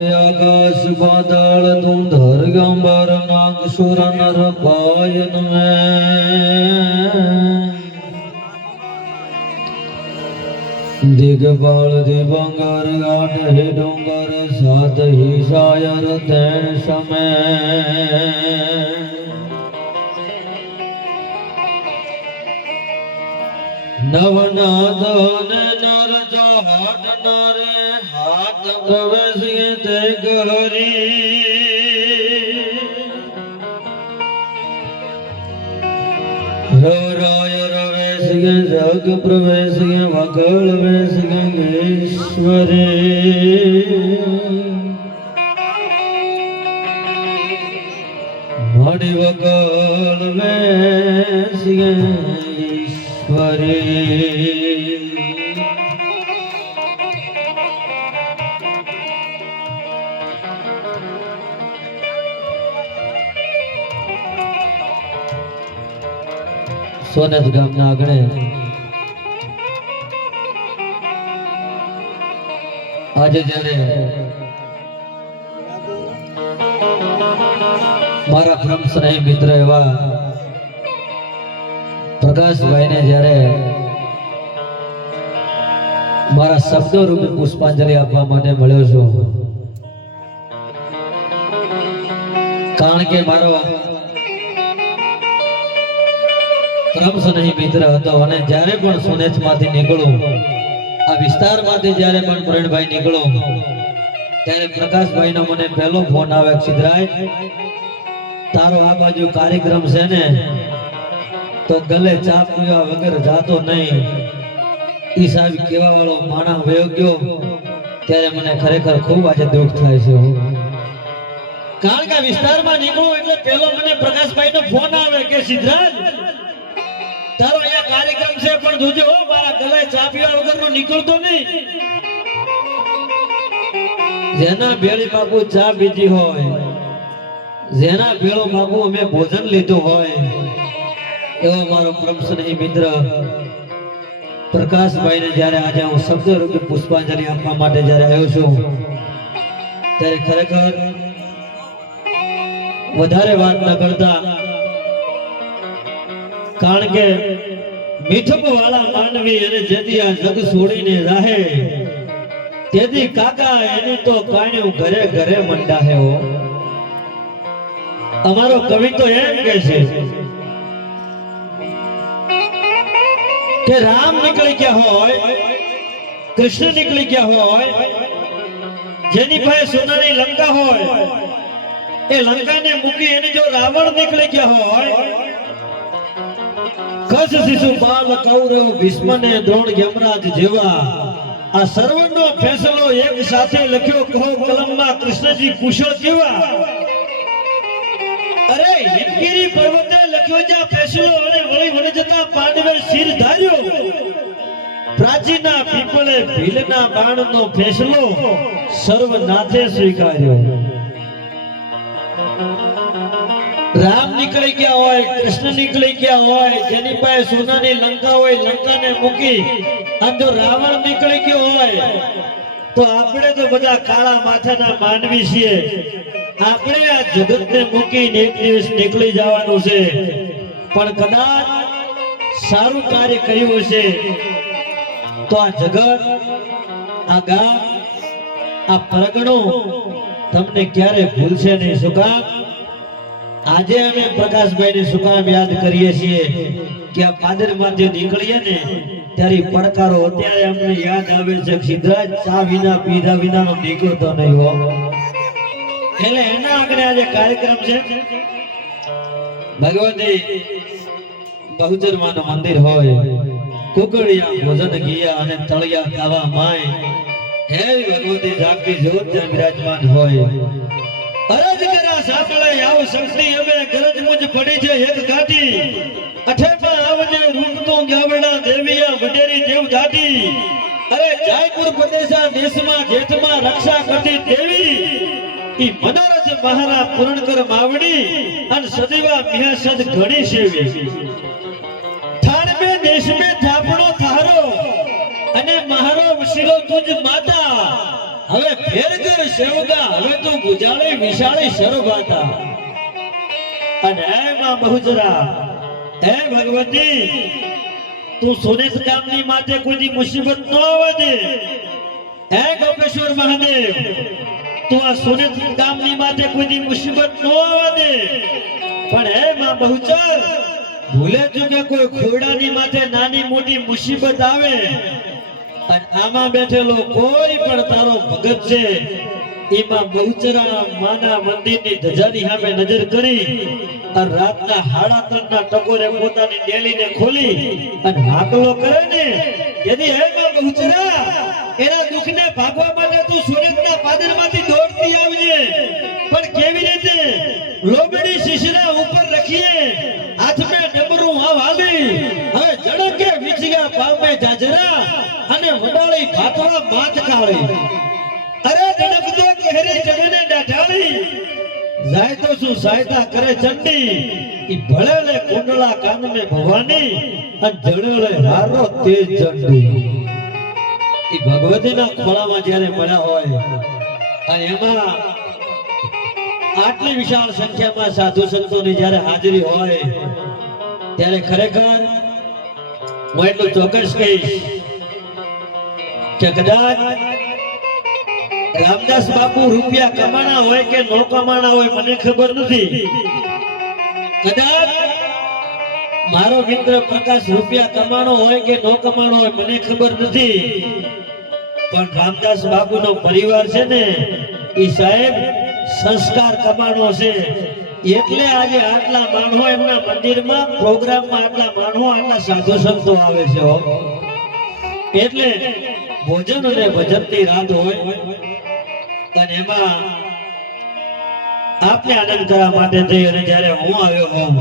आकाश बादल धुंधर गंबर नाग सुर नर पायन में दिगपाल दिवंगर गाढ़ हे डोंगर सात ही शायर तैन समय नवनादन नर जो हाट नरे हाथ प्रवेश ते गहरी राय रवेश जग प्रवेश वकल वेश गंगेश्वरी मणि वकल वेश ईश्वरी सोनेत गामना आंगणे आज जયારે मारा क्रम स्नेही मित्र एवा प्रकाश भाई ने जયારે मारा शब्दों रूपी पुष्पांजलि आपवा मने मळ्यो छो कारण के मारो क्रम स्नेही मित्र હતો અને જ્યારે પણ સોનેચ માંથી નીકળો આ વિસ્તાર માંથી જ્યારે પણ પ્રવીણભાઈ નીકળો ત્યારે પ્રકાશભાઈ નો મને પહેલો ફોન આવે સિદ્ધરાજ તારો આ બાજુ કાર્યક્રમ છે ને તો ગલે ચા પીવા વગર જાતો નહીં ઈ સાહેબ કેવા વાળો માણા વયો ગયો ત્યારે મને ખરેખર ખૂબ આજે દુઃખ થાય છે કારણ કે વિસ્તારમાં નીકળો એટલે પહેલો મને પ્રકાશભાઈ નો ફોન આવે કે સિદ્ધરાજ તારો અહીંયા કાર્યક્રમ છે પણ જોજો હો મારા ગલે ચા પીવા વગરનો નીકળતો નહીં જેના બેળી બાપુ ચા પીધી હોય જેના બેળો બાપુ અમે ભોજન લીધું હોય એવો મારો પ્રમસ્નેહી મિત્ર પ્રકાશભાઈ ને જ્યારે આજે હું શબ્દ રૂપે પુષ્પાંજલિ આપવા માટે જ્યારે આવ્યો છું ત્યારે ખરેખર વધારે વાત ન કરતા કારણ કે મીઠપ વાળા માનવી અને જેથી આ જગ છોડીને રાહે તેથી કાકા એની તો કાણ્યું ઘરે ઘરે મંડાહે હો અમારો કવિ તો એમ કહે છે કે રામ નીકળી ગયા હોય કૃષ્ણ નીકળી ગયા હોય જેની પાસે સોનાની લંકા હોય એ લંકાને મૂકી એની જો રાવણ નીકળી ગયા હોય કસ શિશુપાલ કૌરવ ભીષ્મ ને દ્રોણ યમરાજ જેવા આ સર્વનો ફેસલો એક સાથે લખ્યો કહો કલમમાં કૃષ્ણજી કુશળ કેવા અરે હિમગીરી પર્વતે લખ્યો જ્યાં ફેસલો અને વળી વળી જતા પાંડવે શિર ધાર્યો પ્રાચીના પીપળે ભીલના બાણનો ફેસલો સર્વનાથે સ્વીકાર્યો રામ નીકળી ગયા હોય કૃષ્ણ નીકળી ગયા હોય જેની પાસે સોનાની લંકા હોય લંકાને મૂકી અને જો રાવણ નીકળી ગયો હોય તો આપણે તો બધા કાળા માથાના માનવી છીએ આપણે આ જગતને મૂકીને એક દિવસ નીકળી જવાનું છે પણ કદાચ સારું કાર્ય કર્યું હશે તો આ જગત આ ગામ આ પરગણો તમને ક્યારે ભૂલશે નહીં શું કામ આજે અમે પ્રકાશભાઈ ને શું કામ યાદ કરીએ છીએ કે આ પાદર માંથી નીકળીએ ને ત્યારે પડકારો અત્યારે અમને યાદ આવે છે સિદ્ધરાજ ચા વિના પીધા વિનાનો નીકળતો નહીં હો એટલે એના આગળ આજે કાર્યક્રમ છે ભગવતી બહુચરમાનું મંદિર હોય કુકડિયા ભોજન ગયા અને તળિયા કાવા માય હે ભગવતી જાગતી જ્યોત જ્યાં બિરાજમાન હોય અરજ કરા સાંભળે આવો શક્તિ હવે ગરજ મુજ પડી છે એક ઘાટી અઠેપા આવજે રૂપ તો ગાવડા દેવિયા વડેરી દેવ દાટી અરે જયપુર પ્રદેશા દેશમાં જેઠમાં રક્ષા કરતી દેવી ઈ મનોરજ મહારા પૂર્ણ કર માવડી અને સદીવા મિયાસદ ઘણી સેવી ઠાણ મે દેશ મે થાપણો થારો અને મહારો વસીલો તુજ માતા હવે ફેર કર સેવકા, હવે તું ગુજાળી વિશાળી શરભાતા. અને હે માં બહુચરા, હે ભગવતી, તું સુરેશ ગામની માથે કોઈ મુસીબત ન આવવા દે. હે ગોપેશ્વર મહાદેવ, તું આ સુરેશ ગામની માથે કોઈ મુસીબત ન આવવા દે. પણ હે માં બહુચર, ભૂલે ચૂકે કોઈ ખોડાની માથે નાની મોટી મુસીબત આવે અને આમાં બેઠેલો કોઈ પણ તારો ભગત છે, એમાં બહુચરા માના મંદિરની ધજાની સામે નજર કરી અને રાતના 3:30 ટકોરે પોતાની ડેલીને ખોલી અને હાકલો કરે ને, જેથી હે માં બહુચરા, એના દુઃખને ભાગવા માટે તું સુરતના પાદરમાંથી દોડતી આવજે. પણ કેવી રીતે? લોબડી શીશરા ઉપર રાખીએ, હાથમાં ડમરું હાલી, હવે ઝડકે વિચિયા પામે જાજરા અને વડાળી ભાતવા માથ કાળી. અરે ધડકતો કહેરી જગને ડાઢાળી, જાય તો શું સહાયતા કરે ચંડી, ઈ ભળેલે કુંડળા કાન મે ભવાની અને જડેલે હારો તેજ ચંડી. ઈ ભગવતીના ખોળામાં જ્યારે મળ્યા હોય અને એમાં આટલી વિશાળ સંખ્યામાં સાધુ સંતોની જ્યારે હાજરી હોય, ત્યારે ખરેખર હું એટલું ચોક્કસ કહીશ કે કદાચ રામદાસ બાપુ રૂપિયા કમાણા હોય કે નો કમાણા હોય મને ખબર નથી. કદાચ મારો મિત્ર પ્રકાશ રૂપિયા કમાણો હોય કે નો કમાણો હોય મને ખબર નથી, પણ રામદાસ બાપુનો પરિવાર છે ને, એ સાહેબ સંસ્કાર કમાણો છે. એટલે આજે આટલા માણસો એમના મંદિરમાં પ્રોગ્રામમાં, આટલા માણસો, આટલા સાધુ સંતો આવે છે. એટલે ભોજન અને ભજનની રાત હોય અને એમાં આપને આનંદ કરવા માટે થઈ અને જ્યારે હું આવ્યો હોઉં,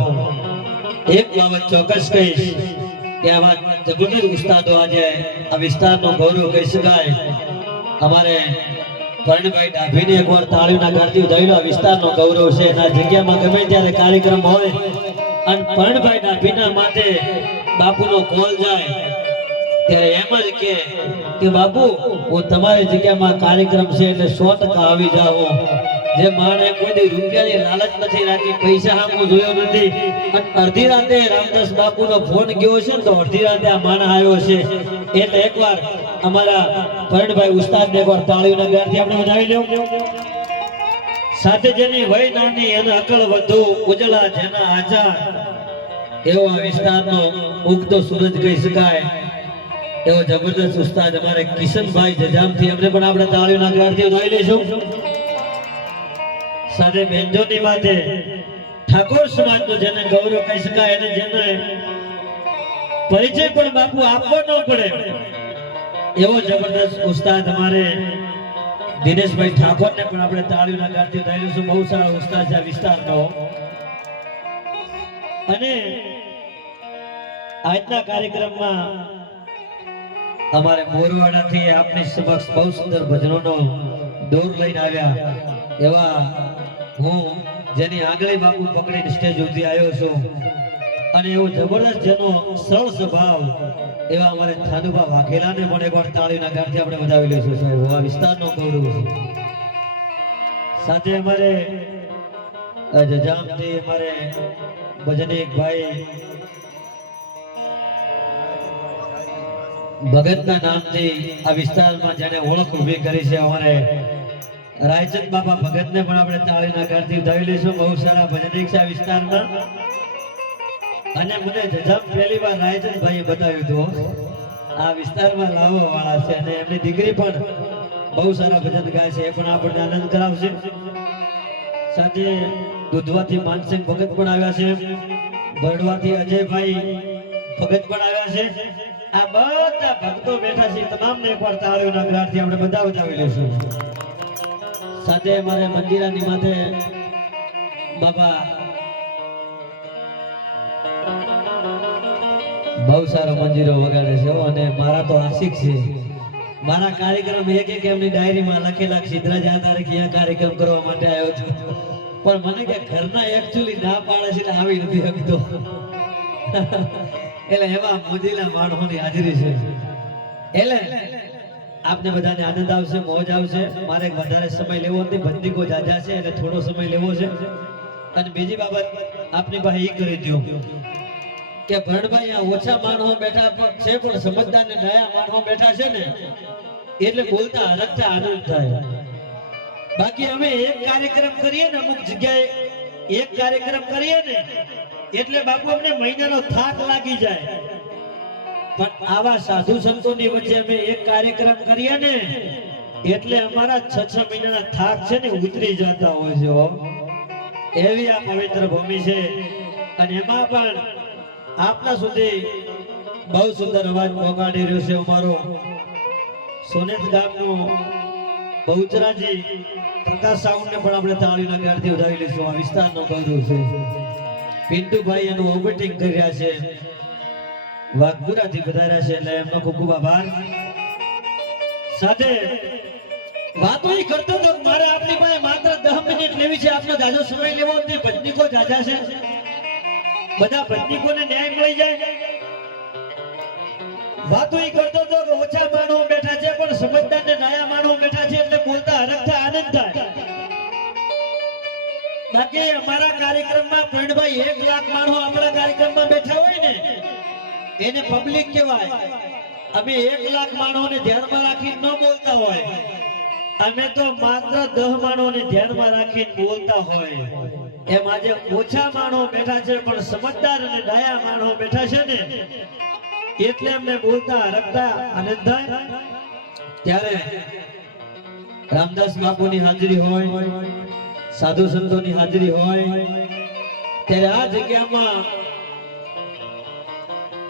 એક બાબત ચોક્કસ કહીશ કે આવા જબરદસ્ત ઉસ્તાદો આજે આ વિસ્તારનો ગૌરવ કહી શકાય. અમારે પરણભાઈ ડાભીને એકવાર તાળીના ગાળથી દઈનો વિસ્તારનો ગૌરવ છે. એના જગ્યામાં ગમે ત્યારે કાર્યક્રમ હોય અને પરણભાઈ ડાભીના માથે બાપુનો કોલ જાય ત્યારે એમ જ કે બાપુ, હું તમારી જગ્યામાં કાર્યક્રમ છે એટલે 100% આવી જાઓ. જે માણે કોઈ રૂપિયાની લાલચ નથી રાખી, પૈસા હામું જોયો નથી, અને અડધી રાતે રામદાસ બાપુનો ફોન ગયો છે ને તો અડધી રાતે આ માણસ આવ્યો છે. એટલે એકવાર અમારા પરણભાઈ ઉસ્તાદને એકવાર તાળીઓના ગાળથી આપણે વધાવી લેવું. સાથે જેની વય નાની અને અકળ વધુ, ઉજળા જેના આચાર, એવો આ વિસ્તારનો ઉગતો સૂરજ કહી શકાય એવો જબરદસ્ત ઉસ્તાદ અમારે કિશનભાઈ જજામથી, અમને પણ આપણે તાળીઓના ગાળથી વધાવી લઈશું. સાથે બેંજોની માથે ઠાકોર સમાજનો જેને ગૌરવ કહી શકાય અને જેને પરિચય પણ બાપુ આપવો ન પડે એવો જબરદસ્ત ઉસ્તાદ અમારે દિનેશભાઈ ઠાકોરને પણ આપણે તાળીઓના ગાળથી વધાવી લઈશું. બહુ સારો ઉસ્તાદ છે વિસ્તારનો. અને આજના કાર્યક્રમમાં અમારે મોરવાડાથી આપની સમક્ષ બહુ સુંદર ભજનોનો દોર લઈને આવ્યા એવા હું જેની આંગળી બાપુ પકડીને સ્ટેજ સુધી આવ્યો છું, અને એવો જબરદસ્ત જેનો સરળ સ્વભાવ એવા અમારે થાનુભા વાઘેલાને પણ એકવાર તાળીના ગાળથી આપણે વધાવી લઈશું. સાહેબ આ વિસ્તારનો ગૌરવ છે. સાથે અમારે જજામથી અમારે ભજનીક ભાઈ ભગતના નામથી આ વિસ્તારમાં જેને ઓળખ ઊભી કરી છે, અમારે રાયચંદ બાપા ભગતને પણ આપણે તાળીના ગાળથી વધાવી લઈશું. બહુ સારા ભજનીક છે આ વિસ્તારમાં. અને મને જજામ પહેલી વાર રાયચંદભાઈએ બતાવ્યું હતું આ વિસ્તારમાં લાવવા વાળા છે, અને એમની દીકરી પણ બહુ સારા ભજન ગાય છે, એ પણ આપણને આનંદ કરાવશે. સાથે દુધવાથી માનસિંહ ભગત પણ આવ્યા છે, બરડવાથી અજયભાઈ ભગત પણ આવ્યા છે. આ બધા ભક્તો બેઠા છે, તમામને એકવાર તાળીઓના ગાળથી આપણે બધા વધાવી લઈશું. સાથે અમારે મંદિરાની માથે બાબા બહુ સારો મંજીરો વગાડે છે અને મારા તો આશિક છે. મારા કાર્યક્રમ એક એમની ડાયરીમાં લખેલા સિદ્ધરાજ આ તારીખે આ કાર્યક્રમ કરવા માટે આવ્યો છું, પણ મને કે ઘરના એકચ્યુઅલી ના પાડે છે એટલે આવી નથી શકતો. એટલે એવા મોજીલા માણસોની હાજરી છે. એટલે આપને બધાને આનંદ આવશે, મોજ આવશે. મારે વધારે સમય લેવો નથી, ભજનીકો જાજા છે એટલે થોડો સમય લેવો છે. અને બીજી બાબત આપની પાસે એ કરી દઉં કે ભરણભાઈ આ ઓછા માણસો બેઠા છે પણ સમજદાર ને નયા માણસો બેઠા છે ને એટલે બોલતા હરખતા આનંદ થાય. બાકી અમે એક કાર્યક્રમ કરીએ ને અમુક જગ્યાએ એક કાર્યક્રમ કરીએ ને એટલે બાપુ અમને મહિનાનો થાક લાગી જાય. પણ આવા સાધુ સંતોની વચ્ચે અમે એક કાર્યક્રમ કરીએ ને એટલે અમારા 6 મહિનાના થાક છે ને ઉતરી જતા હોય છે હો. એવી આ પવિત્ર ભૂમિ છે. અને એમાં પણ આપના સુધી બહુ સુંદર અવાજ પહોંચાડી રહ્યો છે અમારો સોનેત ગામનો બહુચરાજી પ્રકાશ સાઉન્ડ ને પણ આપણે તાળીના ગણથી વધાવી લઈશું. આ વિસ્તારનો ગૌરવ છે. પિન્ટુભાઈ એનું ઓપરેટિંગ કરી રહ્યા છે, વાઘપુરાથી વધાર્યા છે એટલે એમનો ખૂબ ખૂબ આભાર. સાથે વાતો એ કરતો તો મારે આપની પાસે માત્ર 10 મિનિટ લેવી છે, આપનો જાજો સમય લેવો નથી. ભજનીકો જાજા છે, બધા ભજનીકોને ન્યાય મળી જાય. વાતો એ કરતો તો કે ઓછા માણસો બેઠા છે પણ સમજદાર ને નયા માણસો બેઠા છે એટલે બોલતા હરખતા આનંદ થાય. બાકી અમારા કાર્યક્રમમાં પ્રવીણભાઈ 1 લાખ માણસો આપણા કાર્યક્રમમાં બેઠા હોય ને એને પબ્લિક કહેવાય. અમે 1 લાખ માણસોને ધ્યાનમાં રાખીને ન બોલતા હોય, અમે તો માત્ર 10 માણસોને ધ્યાનમાં રાખીને બોલતા હોય. એમ આજે ઓછા માણસો બેઠા છે પણ સમજદાર અને દયા માણસો બેઠા છે ને એટલે અમને બોલતા હરખતા આનંદ થાય. ત્યારે રામદાસ બાપુની હાજરી હોય, સાધુ સંતોની હાજરી હોય ત્યારે આ જગ્યામાં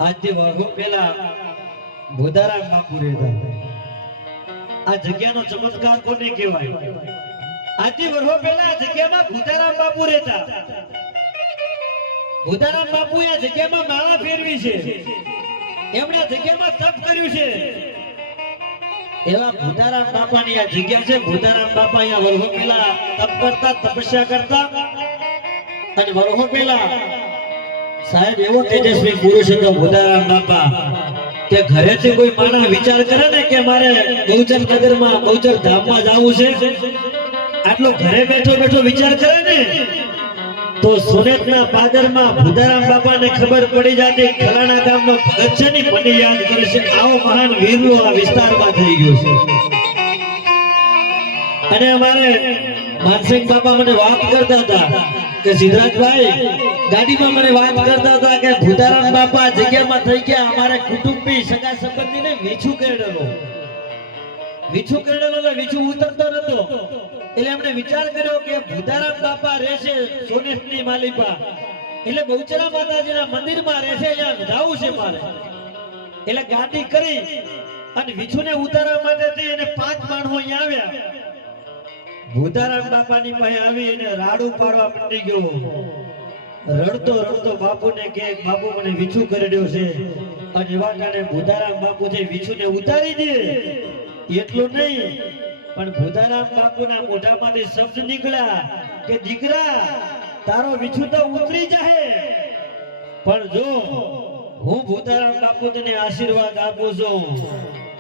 આજથી વર્ષો પહેલા ભુદારામ બાપુ રહેતા. આ જગ્યાનો ચમત્કાર કોને કહેવાય? આજથી વર્ષો પહેલા આ જગ્યામાં ભુદારામ બાપુ રહેતા. ભુદારામ બાપુ આ જગ્યામાં માળા ફેરવી છે, એમણે જગ્યામાં તપ કર્યું છે. એવા ભુદારામ બાપાની આ જગ્યા છે. ભુદારામ બાપા અહીંયા વર્ષો પહેલા તપ કરતા, તપસ્યા કરતા. અને વર્ષો પહેલા સાહેબ એવો તેજસ્વી પુરુષ હતો ભુદારામ બાપા કે ઘરેથી કોઈ માણસ વિચાર કરે ને કે મારે બહુચર નગરમાં બહુચર ધામમાં જવું છે, આટલો ઘરે બેઠો બેઠો વિચાર કરે ને તો સુરતના પાદરમાં ભુદારામ બાપાને ખબર પડી જાય ફલાણા ગામનો ભગત છે ને મને યાદ કરે છે. આવો મહાન વીરનો આ વિસ્તારમાં થઈ ગયો છે. અને અમારે માનસિંહ બાપા મને વાત કરતા હતા કે સિદ્ધરાજભાઈ ગાડીમાં મને વાત કરતા હતા કે ભુદારામ બાપા જગ્યામાં થઈ ગયા. અમારે કુટુંબી સગા સંબંધીને વીછું કેળેલો એટલે વીછું ઉતરતો નતો એટલે એમણે વિચાર કર્યો કે ભુદારામ બાપા રહેશે સોનેટની માલિપા એટલે બહુચરા માતાજીના મંદિરમાં રહેશે, અહીંયા જાવું છે મારે. એટલે ગાડી કરી અને વીછુને ઉતારવા માટે એને 5 માણસો અહીંયા આવ્યા. ભુદારામ બાપાની પાસે આવી એને રાડું પાડવા માંડી ગયો. રડતો રડતો બાપુને કે બાપુ મને વીછું કરડ્યો છે. અને એવા ટાણે ભુદારામ બાપુ જે વીછુને ઉતારી દે એટલું નહીં પણ ભુદારામ બાપુના મોઢામાંથી શબ્દ નીકળ્યા કે દીકરા તારો વીછું તો ઉતરી જાય પણ જો હું ભુદારામ બાપુ તને આશીર્વાદ આપું છું,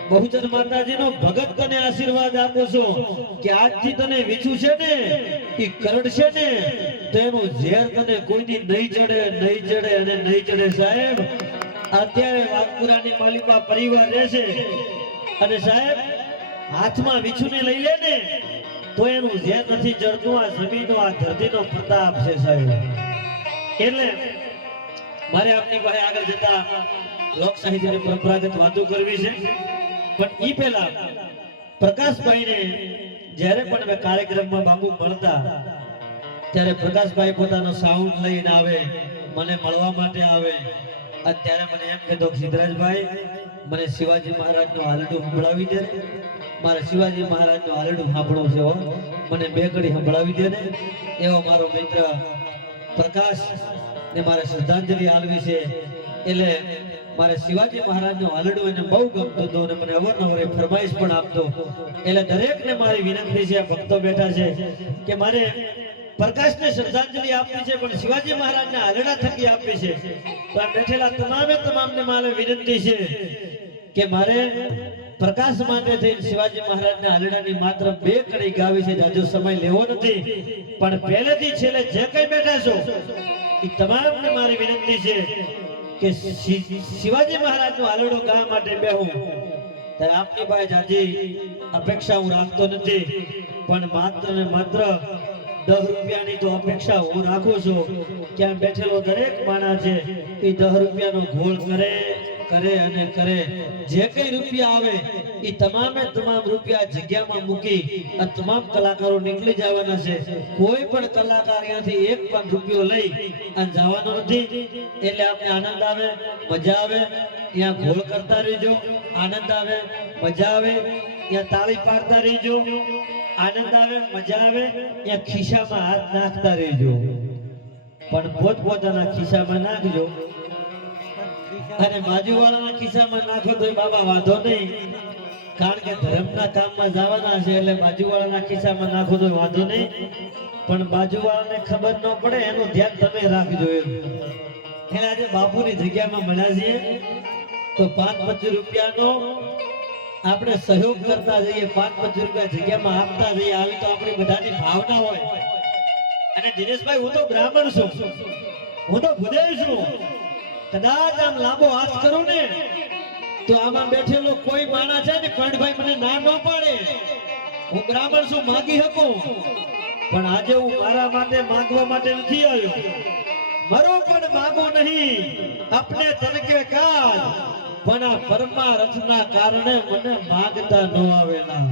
બહુચર માતાજીનો ભગત તને આશીર્વાદ આપું છું કે આજથી તને વીછું છે ને એ કરડશે ને તો એનું ઝેર તને કોઈની નહીં ચડે અને નહીં ચડે. સાહેબ અત્યારે વાઘપુરાની માલિકા પરિવાર રહેશે અને સાહેબ હાથમાં વીછુને લઈ લે ને તો એનું ઝેર નથી ચડતું. આ જમીનો આ ધરતીનો પ્રતાપ છે સાહેબ. એટલે મારે આપની પાસે આગળ જતા લોક સાહિત્યની પરંપરાગત વાતો કરવી છે પણ ઈ પહેલા પ્રકાશભાઈને જ્યારે પણ અમે કાર્યક્રમમાં બાપુ મળતા ત્યારે પ્રકાશભાઈ પોતાનો સાઉન્ડ લઈને આવે, મને મળવા માટે આવે. અત્યારે મને એમ કહેતો સિદ્ધરાજભાઈ મને શિવાજી મહારાજનું હાલડું સંભળાવી દે, મારે શિવાજી મહારાજનું હાલડું સાંભળવું છે, મને 2 ઘડી સંભળાવી દે ને. એવો મારો મિત્ર પ્રકાશ ને મારે શ્રદ્ધાંજલિ આલવી છે એટલે મારે શિવાજી મહારાજનું હાલડું એને બહુ ગમતું હતું અને મને અવારનવાર ફરમાઈશ પણ આપતો. એટલે દરેકને મારી વિનંતી છે, ભક્તો બેઠા છે કે મારે પ્રકાશને શ્રદ્ધાંજલિ આપવી છે પણ શિવાજી મહારાજના હાલડા થકી આપવી છે. તો આ બેઠેલા તમામને મારે વિનંતી છે કે મારે પ્રકાશ માટે થઈ શિવાજી મહારાજના હાલડાની માત્ર 2 કડી ગાવી છે, જાજો સમય લેવો નથી, પણ પહેલેથી છેલ્લે જે કઈ બેઠા છો એ તમામને મારી વિનંતી છે કે શિવાજી મહારાજનું હાલડું ગાવા માટે બેહું ત્યારે આપની પાસે જાજી અપેક્ષા હું રાખતો નથી, પણ માત્ર ને માત્ર 10 રૂપિયાની તો અપેક્ષા હું રાખું છું. ક્યાં બેઠેલો દરેક માણસ છે એ 10 રૂપિયાનો ઘોળ કરે અને કરે, જે કઈ રૂપિયા આવે એ તમામે તમામ રૂપિયા જગ્યામાં મૂકી અને તમામ કલાકારો નીકળી જવાના છે. કોઈ પણ કલાકાર અહીંયાથી 1 પણ રૂપિયો લઈ અને જવાનો નથી. એટલે આપણે આનંદ આવે, મજા આવે, ત્યાં ઘોળ કરતા રહેજો, આનંદ આવે, મજા આવે, ત્યાં તાળી પાડતા રહેજો, આનંદ આવે, મજા આવે, ત્યાં ખિસ્સામાં હાથ નાખતા રહેજો, પણ પોતપોતાના ખિસ્સામાં નાખજો. અને બાજુવાળાના ખિસ્સામાં નાખો તો બાબા વાંધો નહીં, કારણ કે ધર્મના કામમાં જવાના છે, એટલે બાજુવાળાના ખિસ્સામાં નાખો તો વાંધો નહીં, પણ બાજુવાળાને ખબર ન પડે એનું ધ્યાન તમે રાખજો. એટલે આજે બાપુની જગ્યામાં મળ્યા છીએ તો 5-25 રૂપિયાનો આપણે સહયોગ કરતા જઈએ, 5-25 રૂપિયા જગ્યામાં આપતા જઈએ, આવી તો આપણી બધાની ભાવના હોય. અને દિનેશભાઈ, હું તો બ્રાહ્મણ છું, હું તો ભુદેવ છું, કદાચ આમ લાંબો હાથ કરું ને તો આમાં બેઠેલો કોઈ માણસ છે ને કંઠભાઈ મને ના ન પાડે, હું બ્રાહ્મણ છું, માગી શકું, પણ આજે હું મારા માટે માંગવા માટે નથી આવ્યો. મરો પણ માંગો નહીં, આપને તનકે કાજ, પણ આ પરમાર્થના કારણે મને માંગતા ન આવેલા.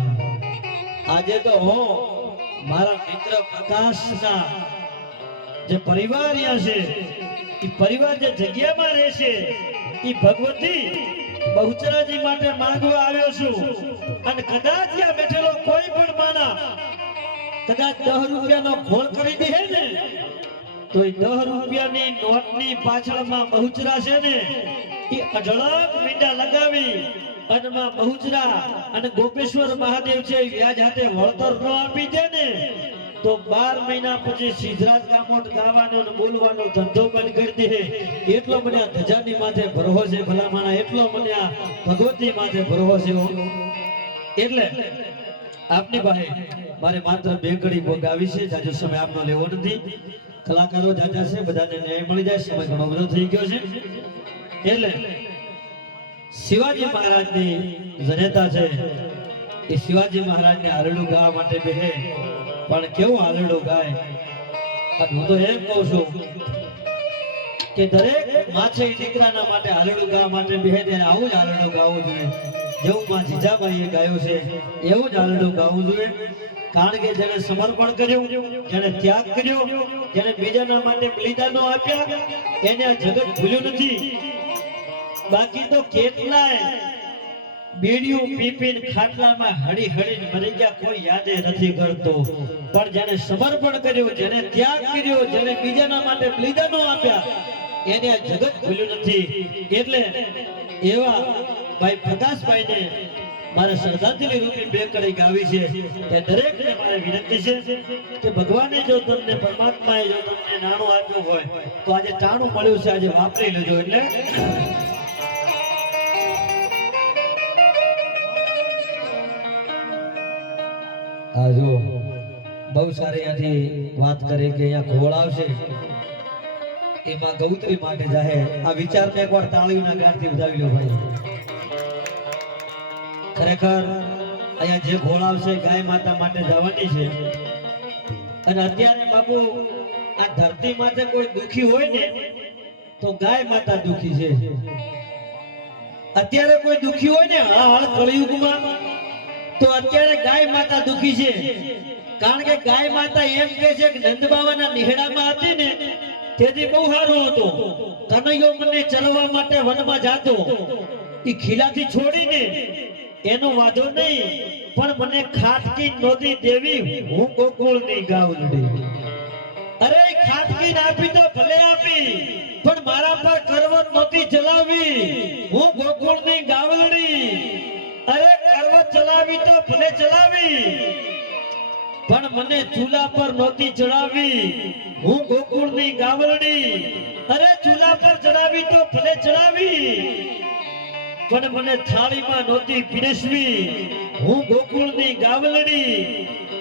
આજે તો હું મારા મિત્ર પ્રકાશના જે પરિવાર અહીંયા છે, એ પરિવાર જે જગ્યામાં રહેશે એ ભગવતી બહુચરાજી માટે માંગવા આવ્યો છું. અને કદાચ ત્યાં બેઠેલો કોઈ પણ માણસ કદાચ 10 રૂપિયાનો ઘોળ કરી દે ને તો એ 10 રૂપિયાની નોટની પાછળમાં બહુચરા છે ને એ અઢળક મીંડા લગાવી અને માં બહુચરા અને ગોપેશ્વર મહાદેવ છે વ્યાજ હાથે વળતર ન આપી દે ને તો 12 મહિના પછી સિદ્ધરાજ કામોટ ગાવાનો અને બોલવાનો ધંધો બંધ કરી દે. એટલો મને આ ધજાની માથે ભરવો છે ભલામણા, એટલો મને આ ભગવતી માથે ભરવો છે. એટલે આપની પાસે મારે માત્ર 2 કડી ગાવી છે, જાજો સમય આપનો લેવો નથી. કલાકારો જાજા છે, બધાને ન્યાય મળી જાય, સમય ઘણો બધો થઈ ગયો છે. એટલે શિવાજી મહારાજની જનેતા છે એ શિવાજી મહારાજને હાલડું ગાવા માટે બેહે, પણ કેવું હાલડું ગાય. અને હું તો એમ કહું છું કે દરેક માછે દીકરાના માટે હાલડું ગાવા માટે બેહે ત્યારે આવું જ હાલડું ગાવું જોઈએ, જેવું માં જીજાબાઈએ ગાયું છે એવું જ હાલડું ગાવું જોઈએ. કારણ કે જેને સમર્પણ કર્યું, જેને ત્યાગ કર્યો, જેને બીજાના માટે બલિદાનો આપ્યા, એને આ જગત ભૂલ્યું નથી. બાકી તો કેટલાય બીડીયું પીપીને ખાટલામાં હળી હળીને મરી ગયા, કોઈ યાદ નથી કરતો. પણ જેને સમર્પણ કર્યું, જેને ત્યાગ કર્યો, જેને બીજાના માટે બલિદાનો આપ્યા, એને આ જગત ભૂલ્યું નથી. એટલે એવા ભાઈ પ્રકાશભાઈને મારે શ્રદ્ધાંજલિ રૂપી 2 કડી ગાવી છે. તે દરેકને મારે વિનંતી છે કે ભગવાને જો તમને, પરમાત્માએ જો તમને નાણું આપ્યું હોય તો આજે ટાણું મળ્યું છે, આજે વાપરી લેજો. એટલે આ જો બહુ સારી આથી વાત કરી કે અહીંયા ઘોળ આવશે એમાં ગૌત્રી માટે જાહે. આ વિચારને એકવાર તાળીઓના ગાંઠથી ઉડાવી લો ભાઈ. ખરેખર અહીંયા જે ઘોળ આવશે ગાય માતા માટે જવાની છે. અને અત્યારે બાપુ આ ધરતી માથે કોઈ દુખી હોય ને તો ગાય માતા દુખી છે. અત્યારે કોઈ દુખી હોય ને હાલ કળિયુગમાં તો અત્યારે ગાય માતા દુખી છે. કારણ કે ગાય માતા એમ કહે છે કે નંદ બાવાના નિહડામાં હતી ને તેથી બહુ સારું હતું. કનૈયો મને ચરવા માટે વનમાં જાતો, એ ખીલાથી છોડીને એનો વાંધો નહીં, પણ મને ખાટકી નોંધી દેવી, હું ગોકુળની ગાવલડી. અરે ખાટકી આપી તો ભલે આપી, પણ મારા પર કરવત નોતી ચલાવી, હું ગોકુળની ગાવલડી. અરે કરવત ચલાવી તો ભલે ચલાવી, પણ મને ચૂલા પર નોતી ચડાવી, હું ગોકુળની ગાવલડી. અરે ચૂલા પર ચડાવી તો ભલે ચડાવી, પણ મને થાળીમાં નહોતી પીરસવી હું ગોકુળની ગાવલડી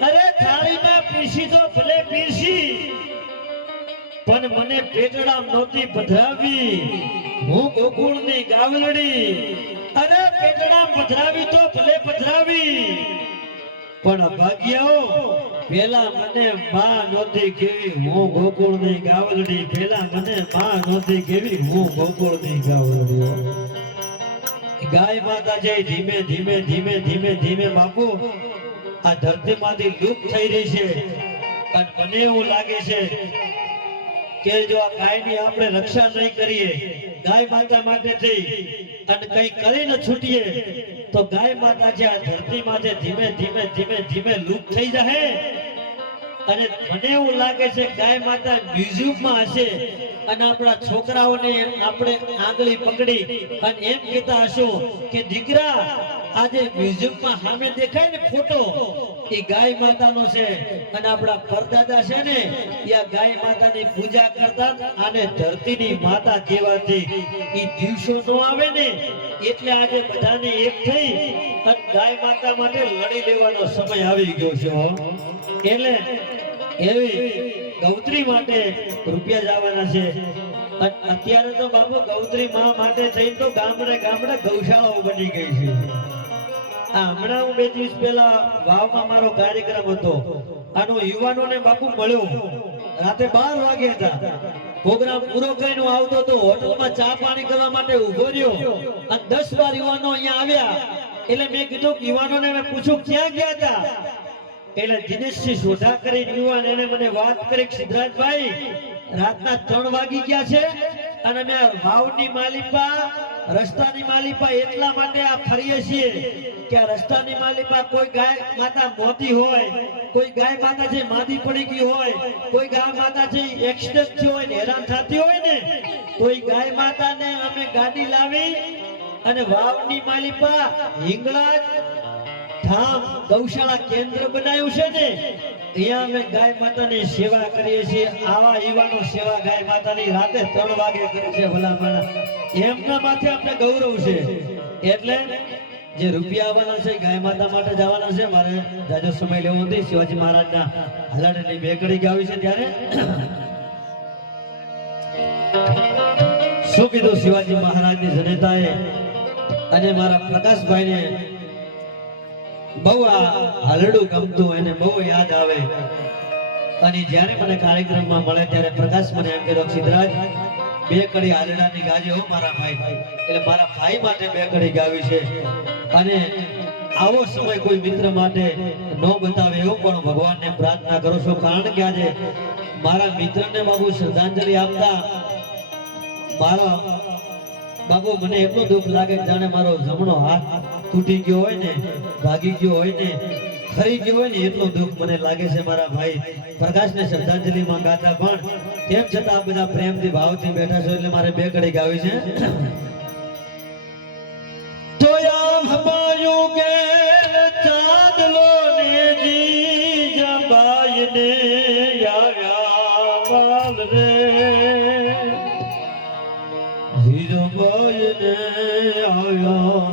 અરે થાળીમાં પીરસી તો ભલે પીરસી પણ મને પેટડામ નહોતી પધરાવી હું ગોકુળની ગાવલડી અરે પેટડામ પધરાવી તો ભલે પધરાવી પણ ભાગ્યાઓ પેલા મને માં નહોતી કેવી હું ગોકુળની ગાવલડી પેલા મને માં નહોતી કેવી હું ગોકુળની ગાવલડી ગાય માતા જઈ ધીમે ધીમે ધીમે ધીમે ધીમે બાપુ આ ધરતીમાંથી લુપ્ત થઈ રહી છે અને મને એવું લાગે છે કે જો આ ગાયની આપણે રક્ષા નહીં કરીએ ગાય માતા માટે થઈ અને કઈ કરીને છૂટીએ તો ગાય માતા જે આ ધરતીમાંથી ધીમે ધીમે ધીમે ધીમે લુપ્ત થઈ જશે અને મને એવું લાગે છે ગાય માતા મ્યુઝિયમમાં હશે અને આપણા છોકરાઓને આપણે આંગળી પકડી અને એમ કહેતા હશું કે દીકરા આજે મ્યુઝિયમમાં સામે દેખાય ને ફોટો એ ગાય માતાનો છે અને આપણા પરદાદા છે ને એ આ ગાય માતાની પૂજા કરતા અને ધરતીની માતા કહેવાતી એ દિવસો નો આવે ને એટલે આજે બધાને એક થઈ અને ગાય માતા માટે લડી લેવાનો સમય આવી ગયો છે એટલે એવી ગૌત્રી માટે રૂપિયા જવાના છે અત્યારે તો બાપુ ગૌત્રી માં માટે થઈ તો ગામડે ગામડે ગૌશાળાઓ બની ગઈ છે હમણાં હું 2 દિવસ પહેલા વાવમાં મારો કાર્યક્રમ હતો આનો યુવાનોને બાપુ મળ્યો રાતે 12 વાગે હતા પ્રોગ્રામ પૂરો કરીને આવતો તો હોટલમાં ચા પાણી કરવા માટે ઉભો રહ્યો અને 10-12 યુવાનો અહીંયા આવ્યા એટલે મેં કીધું યુવાનોને મેં પૂછ્યું ક્યાં ગયા હતા એટલે દિનેશજી સોઢા કરીને યુવાન એને મને વાત કરી સિદ્ધરાજભાઈ રાતના 3 વાગી ગયા છે અને અમે વાવની માલિપા રસ્તાની માલિપા એટલા માટે આ ફરીએ છીએ કે રસ્તાની માલિપા કોઈ ગાય માતા મોતી હોય કોઈ ગાય માતા જે માદી પડી ગઈ હોય કોઈ ગાય માતા જે એક્સિડન્ટ થયો હોય ને હેરાન થતી હોય ને તો એ ગાય માતાને અમે ગાડી લાવી અને વાવની માલિપા હિંગળાજ ધામ ગૌશાળા કેન્દ્ર બનાવ્યું છે ને અહીંયા અમે ગાય માતાની સેવા કરીએ છીએ આવા યુવાનો સેવા ગાય માતાની રાતે 3 વાગે કરે છે ભલામણ એમના માથે આપણે ગૌરવ છે એટલે જે રૂપિયા આવવાના છે ગાય માતા માટે જવાના છે મારે જાજો સમય લેવો નથી શિવાજી મહારાજના હલાડની બેકડી ગાવી છે ત્યારે શું કીધું શિવાજી મહારાજની જનતાએ અને મારા પ્રકાશભાઈને બહુ આ હલડું ગમતું એને બહુ યાદ આવે અને જ્યારે મને કાર્યક્રમમાં મળે ત્યારે પ્રકાશ મને એમ કહેતો સિદ્ધરાજ 2 કડી હાલડાની ગાજે હો મારા ભાઈ એટલે મારા ભાઈ માટે 2 કડી ગાવી છે અને આવો સમય કોઈ મિત્ર માટે ન બતાવે એવું પણ ભગવાનને પ્રાર્થના કરું છું કારણ કે આજે મારા મિત્રને બાબુ શ્રદ્ધાંજલિ આપતા મારા બાબુ મને એટલું દુઃખ લાગે જાણે મારો જમણો હાથ તૂટી ગયો હોય ને ભાગી ગયો હોય ને ખરી ગયો હોય ને એટલું દુઃખ મને લાગે છે મારા ભાઈ પ્રકાશને શ્રદ્ધાંજલિમાં ગાતા પણ તેમ છતાં બધા પ્રેમથી ભાવથી બેઠા છો એટલે મારે 2 કડી ગાવી છે તો આમ હમાયું કે ચાંદલો ને જી જંબાઈને આવ્યા વાલ રે જીજંબાઈને આવ્યા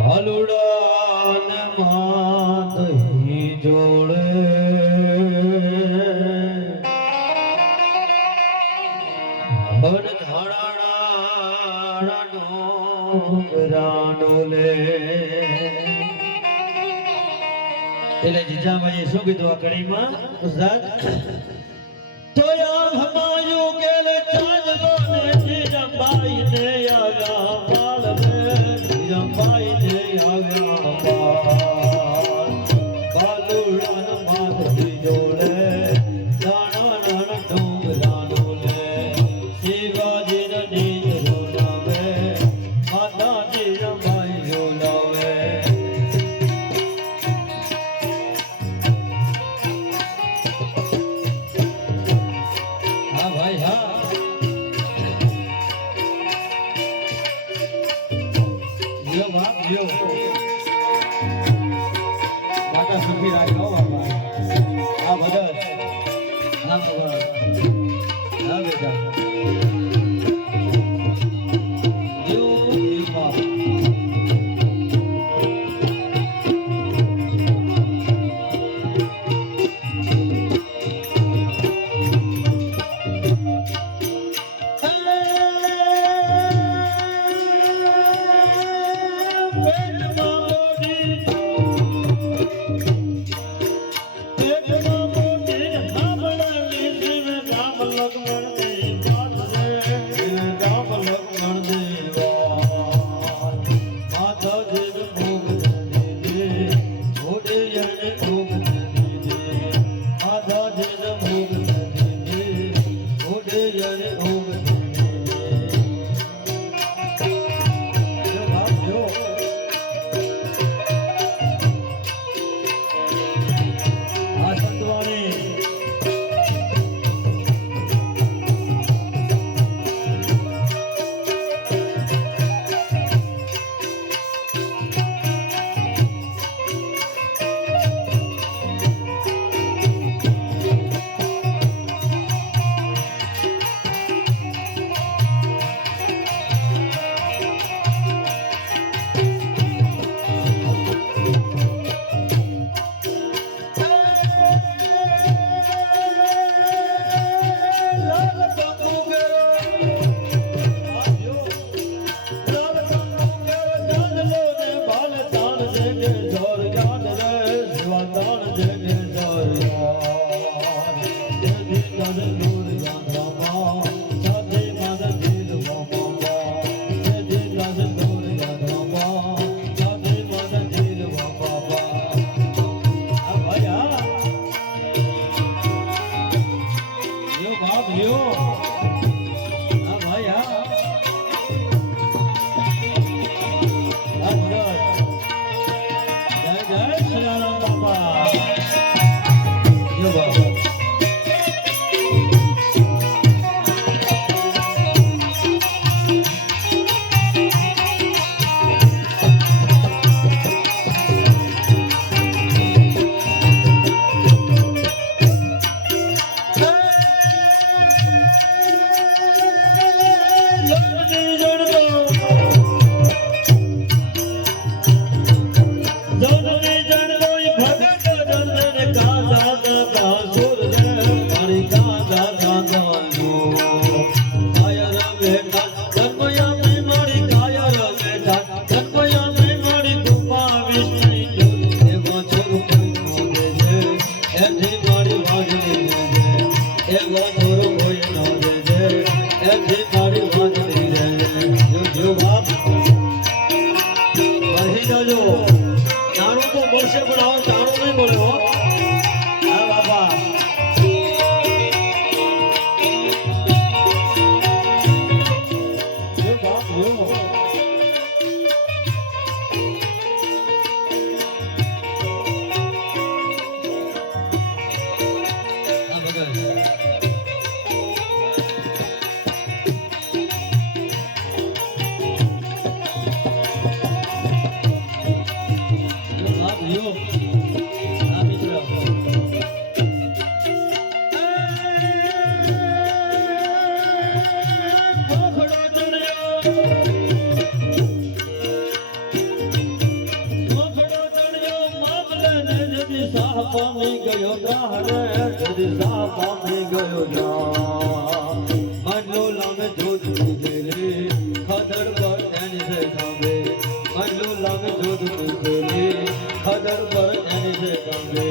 ભાલુડાન માતહી જોડે હન ધાણાણા ડોંગરાનો લે એટલે જીજાભાઈએ શું કીધું આ કડીમાં ઉસ્તાદ તો આમ હમાયું ગેલ ચાંદલો ને જીજંબાઈ ને આવ્યા બાળ રે જીજંબાઈ ને આવ્યા બાળ બાલુડાન માથે જોડે દાણા ડોંગરાનો લે શિવાજી ને નીજ રોલાવે માતા જીજંબાઈ રોલાવે માતા સુખી રાખો બાપા આ ભગત હા બેટા જગે જોર યાદ રે સેવાદાન જગે જોર યાદ જગે જોર યાદ બાબા સાથે મારા દિલ બાબા જગે જોર યાદ બાબા સાથે મારા દિલ બાબા આ ભયા યો બાપ યો આ ભયા પામી ગયો પામી ગયો મંડલો લાગે જોધ ખીલે ખદર પર એની સે કામે મંડલો લાગે જોધ ખીલે ખદર પર એની સે કામે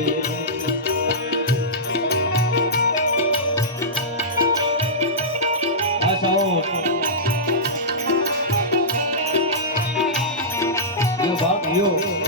આસાઓ યો બાપ યો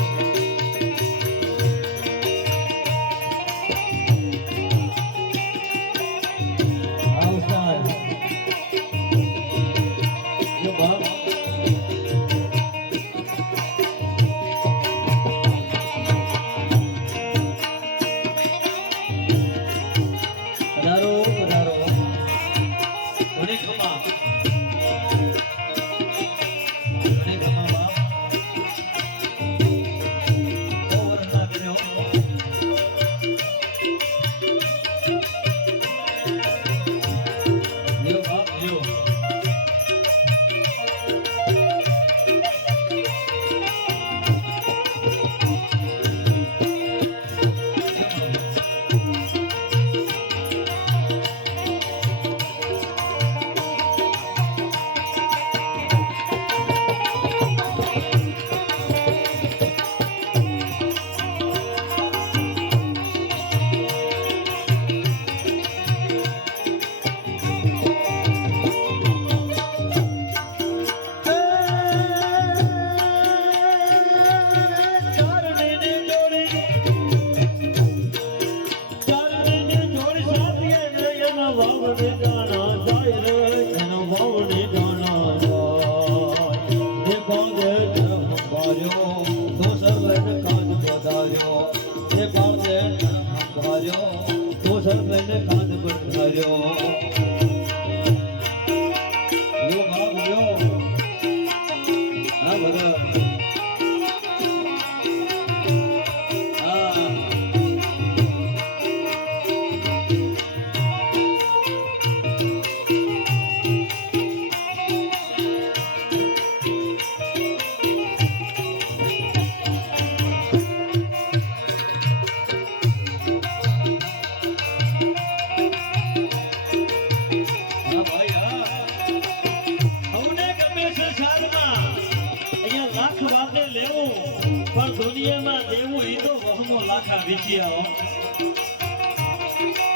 દેવેમાં દેવું ઈ તો વહમો લાખા વિચિયા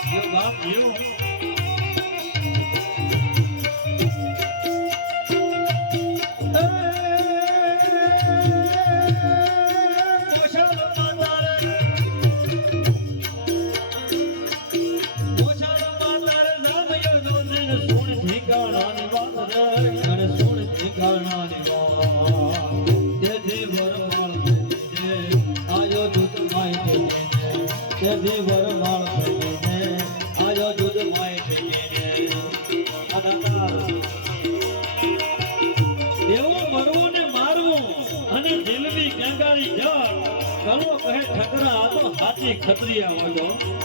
હો બાપ જીવ ખત્રિયા હોય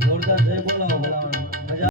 જોરદાર જય બોલાવો બોલાવો